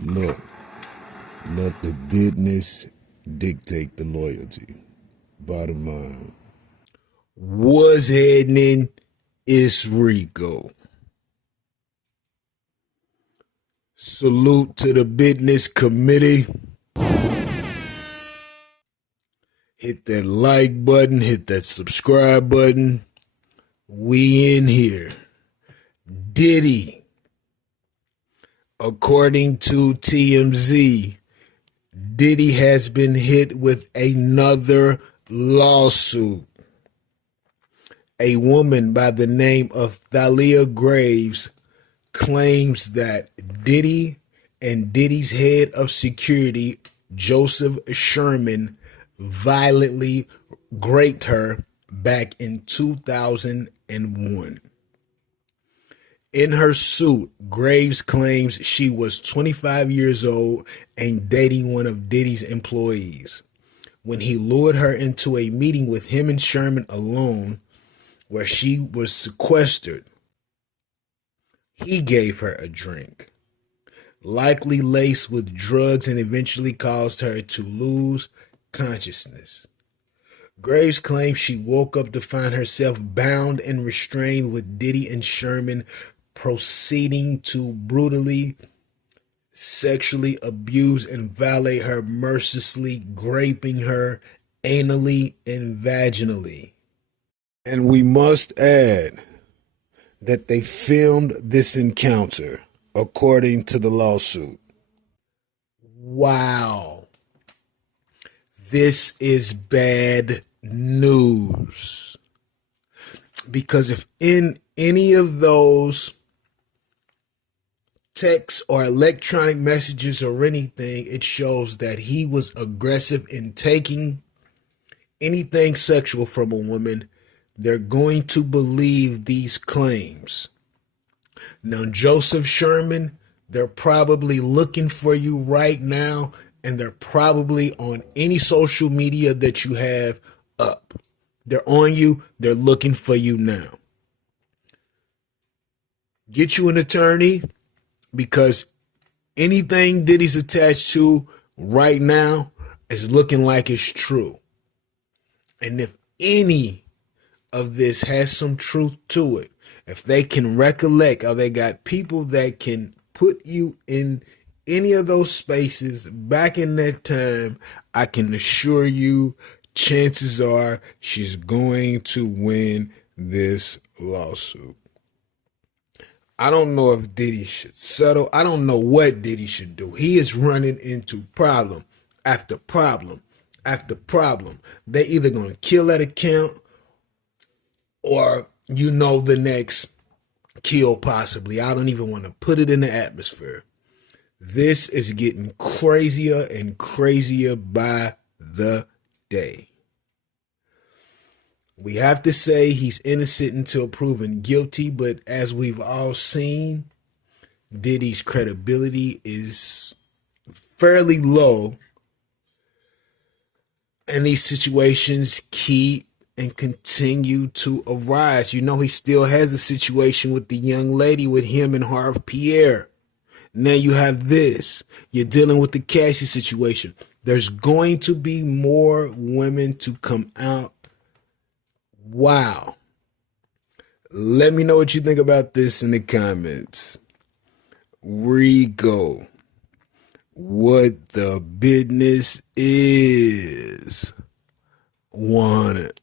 Look, let the business dictate the loyalty. Bottom line. What's happening? It's Rico. Salute to the business committee. Hit that like button, hit that subscribe button. We in here. Diddy, according to TMZ, Diddy has been hit with another lawsuit. A woman by the name of Thalia Graves claims that Diddy and Diddy's head of security, Joseph Sherman, violently raped her back in 2001. In her suit, Graves claims she was 25 years old and dating one of Diddy's employees. When he lured her into a meeting with him and Sherman alone, where she was sequestered, he gave her a drink, likely laced with drugs, and eventually caused her to lose consciousness. Graves claims she woke up to find herself bound and restrained, with Diddy and Sherman proceeding to brutally sexually abuse and violate her, mercilessly raping her anally and vaginally. And we must add that they filmed this encounter, according to the lawsuit. Wow. This is bad news. Because if in any of those texts or electronic messages or anything, it shows that he was aggressive in taking anything sexual from a woman, they're going to believe these claims. Now, Joseph Sherman, they're probably looking for you right now, and they're probably on any social media that you have up. They're on you. They're looking for you now. Get you an attorney, because anything Diddy's attached to right now is looking like it's true. And if any of this has some truth to it, if they can recollect, or they got people that can put you in any of those spaces back in that time, I can assure you, chances are she's going to win this lawsuit. I don't know if Diddy should settle. I don't know what Diddy should do. He is running into problem after problem after problem. They're either going to kill that account, or the next kill possibly. I don't even want to put it in the atmosphere. This is getting crazier and crazier by the day. We have to say he's innocent until proven guilty, but as we've all seen, Diddy's credibility is fairly low, and these situations keep and continue to arise. He still has a situation with the young lady, with him and Harv Pierre. Now you have this. You're dealing with the Cassie situation. There's going to be more women to come out. Wow. Let me know what you think about this in the comments. Rico, what the business is. Want it.